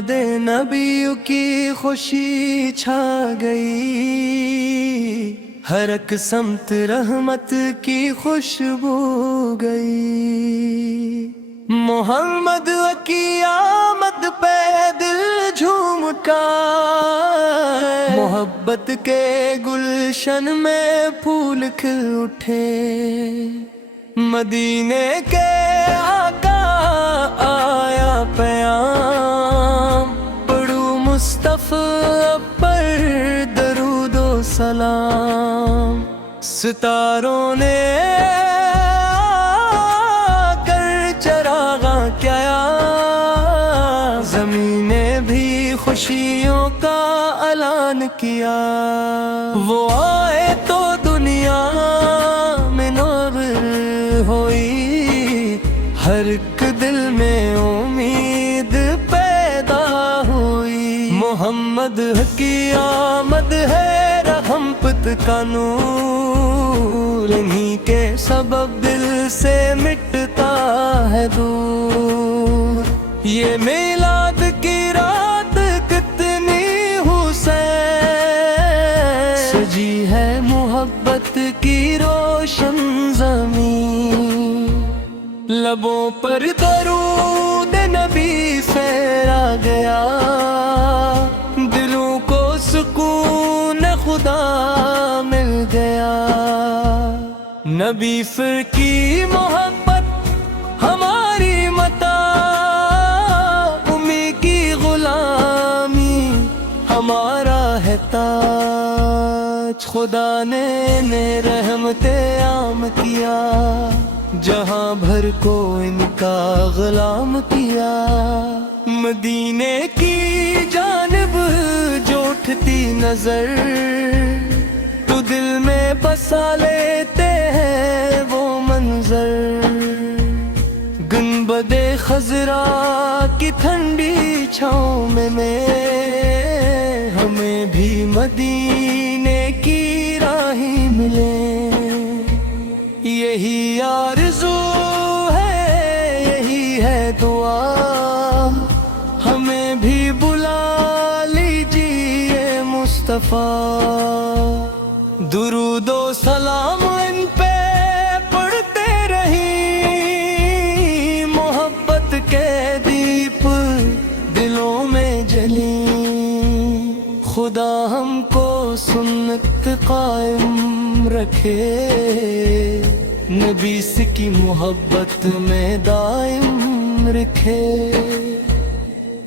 میلاد نبی کی خوشی چھا گئی، ہر ایک سمت رحمت کی خوشبو گئی۔ محمد کی آمد پہ دل جھوم اٹھا، محبت کے گلشن میں پھول کھل اٹھے۔ مدینے کے آقا آیا پیام، پڑھو مصطفیٰ پر درود و سلام۔ ستاروں نے آ کر چراغاں کیا، زمین نے بھی خوشیوں کا اعلان کیا۔ وہ آئے تو دنیا میں نور ہوئی، ہر ایک دل میں امید پیدا ہوئی۔ محمد کی آمد ہے رحمت کا نور، انہی کے سبب دل سے مٹتا ہے دور۔ یہ میلاد کی رات کتنی حسین، سجی ہے محبت کی روشن زمین۔ لبوں پر درود نبی پھیرا گیا، دلوں کو سکون خدا مل گیا۔ نبی فر کی محبت ہماری متا، امی کی غلامی ہمارا ہے تاج۔ خدا نے رحمت عام کیا، جہاں بھر کو ان کا غلام کیا۔ مدینے کی جانب جو اٹھتی نظر، تو دل میں بسا لیتے ہیں وہ منظر۔ گنبد خضرا کی ٹھنڈی چھاؤں میں ہمیں بھی مدینے کی راہیں ملے۔ یہی آرزو ہے، یہی ہے دعا، ہمیں بھی بلا لیجیے مصطفیٰ۔ درود و سلام ان پہ پڑھتے رہیں، محبت کے دیپ دلوں میں جلیں۔ خدا ہم کو سنت قائم رکھے، نبی سے کی محبت میں دائم رکھے۔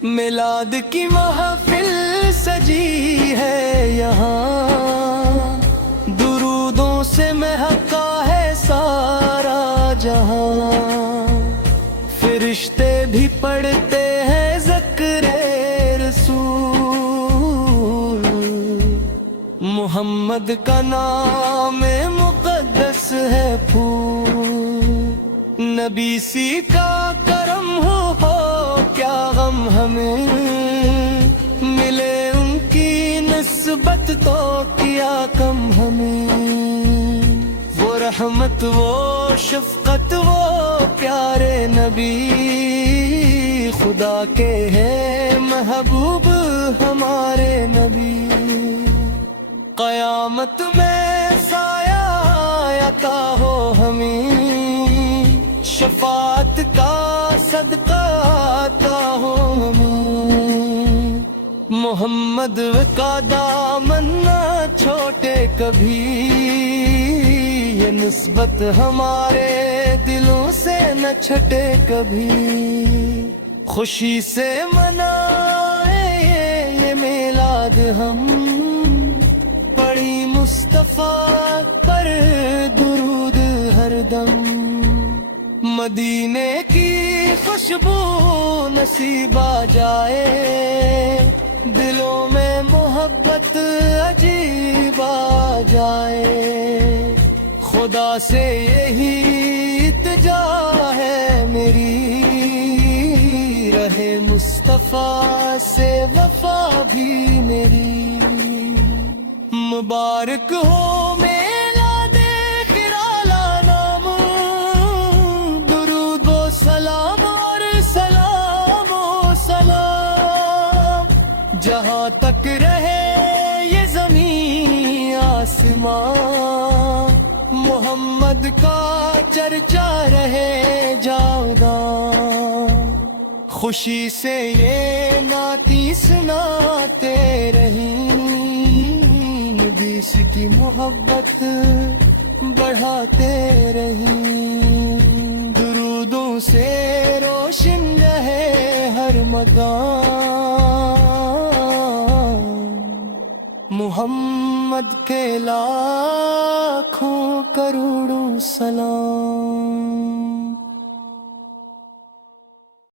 میلاد کی محفل سجی ہے یہاں، درودوں سے مہکا ہے سارا جہاں۔ فرشتے بھی پڑھتے ہیں ذکر رسول، محمد کا نام مقدس ہے پھول۔ نبی سی کا کرم ہو کیا غم ہمیں، ملے ان کی نسبت تو کیا کم ہمیں۔ وہ رحمت وہ شفقت وہ پیارے نبی، خدا کے ہیں محبوب ہمارے نبی۔ قیامت میں سایہ عطا ہو ہمیں، شفاعت کا صدقہ عطا ہو ہمیں۔ محمد کا دامن نہ چھوٹے کبھی، یہ نسبت ہمارے دلوں سے نہ چھٹے کبھی۔ خوشی سے منائیں یہ میلاد ہم، پڑھی مصطفیٰ پر درود ہر دم۔ مدینے کی خوشبو نصیب آ جائے، دلوں میں محبت عجیب آ جائے۔ خدا سے یہی التجا ہے میری، رہے مصطفیٰ سے وفا بھی میری۔ مبارک ہو میلاد خرالا نام، درود و سلام اور سلام و سلام۔ جہاں تک رہے یہ زمین آسمان، محمد کا چرچا رہے جاوداں، خوشی سے یہ نعتیں سناتے رہیں، نبی کی محبت بڑھاتے رہیں، درودوں سے روشن رہے ہر مقام، محمد کے لاکھوں کروڑوں سلام۔